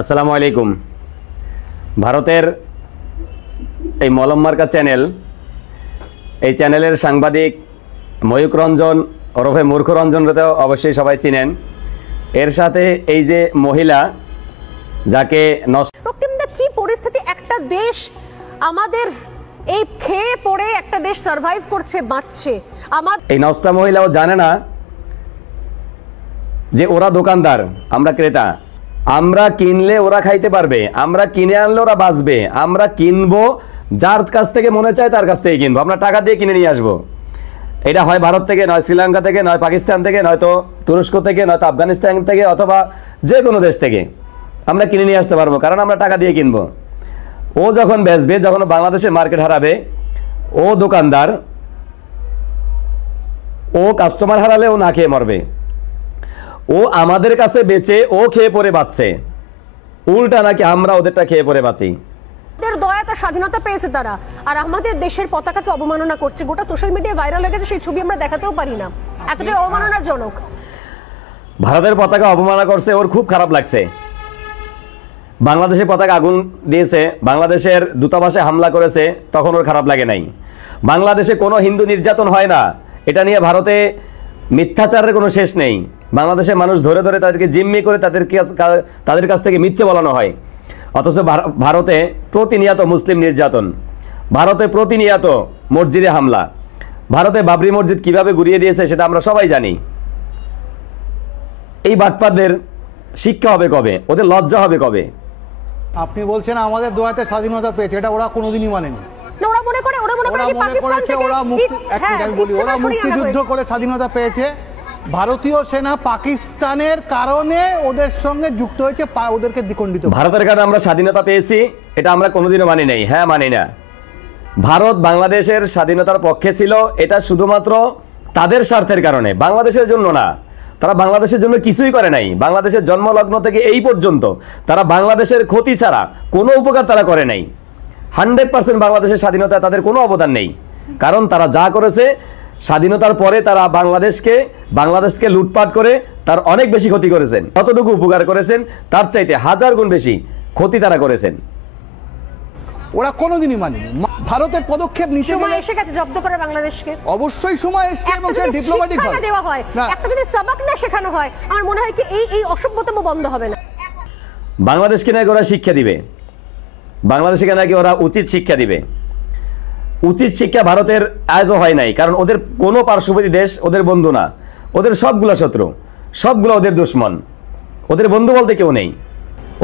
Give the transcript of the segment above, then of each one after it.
আসসালামু আলাইকুম। ভারতের এই মলম মার্কা চ্যানেল, এই চ্যানেলের সাংবাদিক ময়ূক রঞ্জন ওরফে মূর্খ রঞ্জনকে অবশ্যই সবাই চিনেন। এর সাথে এই যে মহিলা যাকে কি পরিস্থিতি, একটা দেশ আমাদের এই খেয়ে পড়ে একটা দেশ সার্ভাইভ করছে, বাঁচছে। এই নষ্টা মহিলাও জানে না যে ওরা দোকানদার, আমরা ক্রেতা। আমরা কিনলে ওরা খাইতে পারবে, আমরা কিনে আনলে ওরা বাঁচবে। আমরা কিনবো যার কাছ থেকে মনে চায় তার কাছ থেকে কিনবো, আমরা টাকা দিয়ে কিনে নিয়ে আসবো। এটা হয় ভারত থেকে, নয় শ্রীলঙ্কা থেকে, নয় পাকিস্তান থেকে, নয়তো তুরস্ক থেকে, নয়তো আফগানিস্তান থেকে, অথবা যে কোনো দেশ থেকে আমরা কিনে নিয়ে আসতে পারবো, কারণ আমরা টাকা দিয়ে কিনবো। ও যখন বেচবে, যখন বাংলাদেশে মার্কেট হারাবে, ও দোকানদার, ও কাস্টমার হারালে ও না খেয়ে মরবে। ও আমাদের কাছে বেচে ও খেয়ে পরে বাঁচছে, উল্টা নাকি আমরা ওদেরটা খেয়ে পরে বাঁচি। দয়াতে স্বাধীনতা পেয়েছে তারা, আর আমাদের দেশের পতাকাকে অবমাননা করছে। গোটা সোশ্যাল মিডিয়ায় ভাইরাল হয়ে গেছে, সেই ছবি আমরা দেখাতেও পারি না, এতটাই অবমাননাজনক। ভারতের পতাকা অবমাননা করছে, ওর খুব খারাপ লাগছে। বাংলাদেশের পতাকা আগুন দিয়েছে, বাংলাদেশের দূতাবাসে হামলা করেছে, তখন ওর খারাপ লাগে নাই। বাংলাদেশে কোনো হিন্দু নির্যাতন হয় না, এটা নিয়ে ভারতে মিথ্যাচারের কোনো শেষ নেই। বাংলাদেশের মানুষ ধরে ধরে তাদেরকে জিম্মি করে তাদের কাছ থেকে মিথ্যে বলানো হয়। অথচ ভারতে প্রতিনিয়ত মুসলিম নির্যাতন, ভারতে প্রতিনিয়ত মসজিদে হামলা। ভারতে বাবরি মসজিদ কিভাবে গুড়িয়ে দিয়েছে সেটা আমরা সবাই জানি। এই বাটপারদের শিক্ষা হবে কবে? ওদের লজ্জা হবে কবে? আপনি বলছেন আমাদের দোয়াতে স্বাধীনতা পেয়েছে, এটা ওরা কোনোদিনই মানেনি। ওরা মনে করে ওরা মুক্তিযুদ্ধ করে স্বাধীনতা পেয়েছে। ভারতীয় সেনা পাকিস্তানের কারণে ওদের সঙ্গে যুক্ত হয়েছে, ওদেরকে দ্বিখণ্ডিত। ভারতের কারণে আমরা স্বাধীনতা পেয়েছি, এটা আমরা কোনোদিনও মানি নাই। হ্যাঁ, মানি না। ভারত বাংলাদেশের স্বাধীনতার পক্ষে ছিল, এটা শুধুমাত্র তাদের স্বার্থের কারণে, বাংলাদেশের জন্য না। তারা বাংলাদেশের জন্য কিছুই করে নাই। বাংলাদেশের জন্মলগ্ন থেকে এই পর্যন্ত তারা বাংলাদেশের ক্ষতি ছাড়া কোনো উপকার তারা করে নাই। 100% বাংলাদেশের স্বাধীনতায় তাদের কোনো অবদান নেই, কারণ তারা যা করেছে স্বাধীনতার পরে তারা বাংলাদেশকে লুটপাট করে তার অনেক বেশি ক্ষতি করেছেন। যতটুকু উপকার করেছেন তার চাইতে 1000 গুণ বেশি ক্ষতি তারা করেছেন। ওরা কোনোদিনই মানেনি। ভারতের পদক্ষেপ নিতে সময় এসে গেছে জব্দ করে বাংলাদেশকে। অবশ্যই সময় এসেছে, এবং সেটা ডিপ্লোম্যাটিক ভাবে দেওয়া হয়। একটা যদি সবক না শেখানো হয়, আমার মনে হয় কি এই অসভ্যতাম বন্ধ হবে না। বাংলাদেশকে নাকি ওরা শিক্ষা দিবে, বাংলাদেশকে নাকি ওরা উচিত শিক্ষা দিবে। উচিত শিক্ষা ভারতের আজও হয় নাই, কারণ ওদের কোনো পার্শ্ববর্তী দেশ ওদের বন্ধু না। ওদের সবগুলো শত্রু, সবগুলো ওদের দুশ্মন। ওদের বন্ধু বলতে কেউ নেই।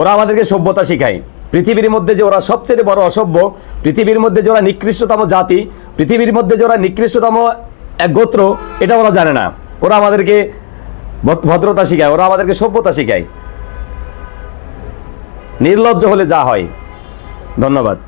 ওরা আমাদেরকে সভ্যতা শিখায়। পৃথিবীর মধ্যে যে ওরা সবচেয়ে বড় অসভ্য, পৃথিবীর মধ্যে যে ওরা নিকৃষ্টতম জাতি, পৃথিবীর মধ্যে যে ওরা নিকৃষ্টতম এক গোত্র, এটা ওরা জানে না। ওরা আমাদেরকে ভদ্রতা শিখায়, ওরা আমাদেরকে সভ্যতা শিখায়। নির্লজ্জ হলে যা হয়। ধন্যবাদ।